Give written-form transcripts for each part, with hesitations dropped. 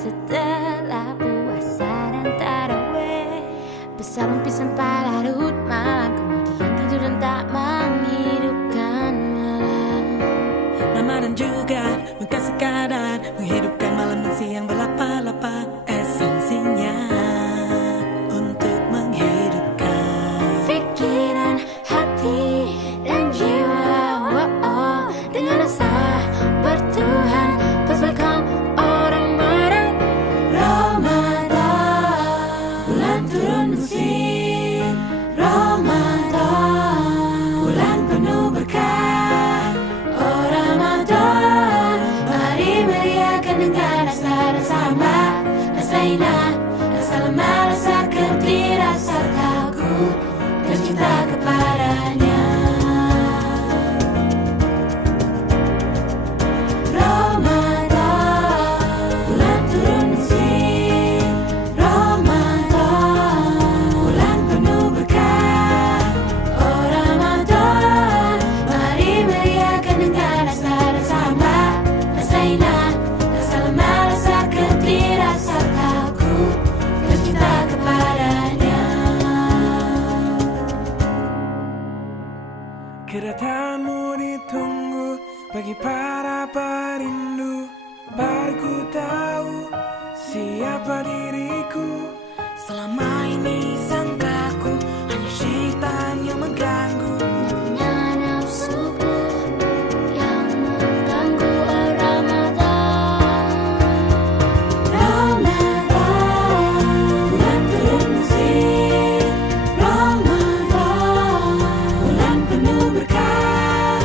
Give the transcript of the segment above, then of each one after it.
setelah puasa dan taraweh, bersarung pisan larut malam, kemudian tidur dan tak menghidupkan malam. Ramadan juga bukan sekadar menghidupkan malam dan siang berlapa-lapa, esensinya untuk menghidupkan pikiran, hati, dan jiwa. Dengan rasa bertuhan, pasrahkan orang marah. Ramadan, bulan turun mesin. Ramadan, bulan penuh berkah. Oh Ramadan, mari meriahkan dengan rasa sambah, rasa indah, rasa lemah, rasa gembira, rasa takut dan cinta kepadanya. Kedatanganmu ditunggu bagi para perindu, baru ku tahu siapa diriku. Selama ini sangkaku hanya syaitan yang mengganggu, hanya nafsuku yang mengganggu. Oh Ramadan, Ramadan, bulan turun mesin. Ramadan, bulan penuh berkah.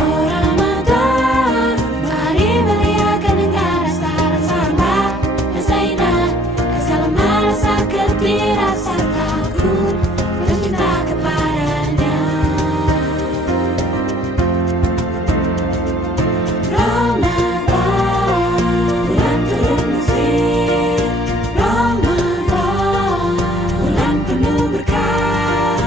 Oh Ramadan, mari meriahkan dengan rasa sambah, rasa indah, rasa lemah, rasa gembira, rasa takut dan cinta kepadanya. Ramadan, bulan turun mesin. Ramadan, bulan penuh berkah.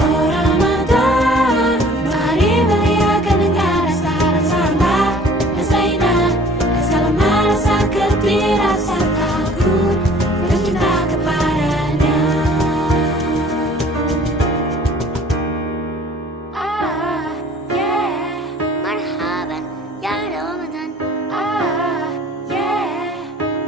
Oh Ramadan, mari meriahkan dengan rasa sambah, rasa indah, rasa lemah, rasa gembira, rasa takut dan cinta kepadanya. Ah, yeah. Marhaban, ya Ramadan. Ah, yeah.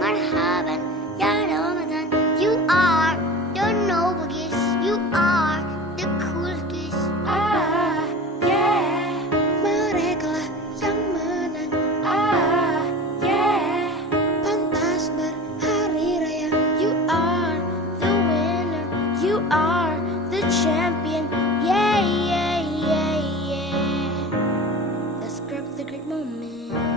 Marhaban, ya Ramadan. You are the noblest, you are the coolest. Ah, yeah. Merekalah yang menang. Ah, yeah. Pantas berhari raya. You are the winner, you are the champion. Yeah, yeah, yeah, yeah. Let's grab the great moment.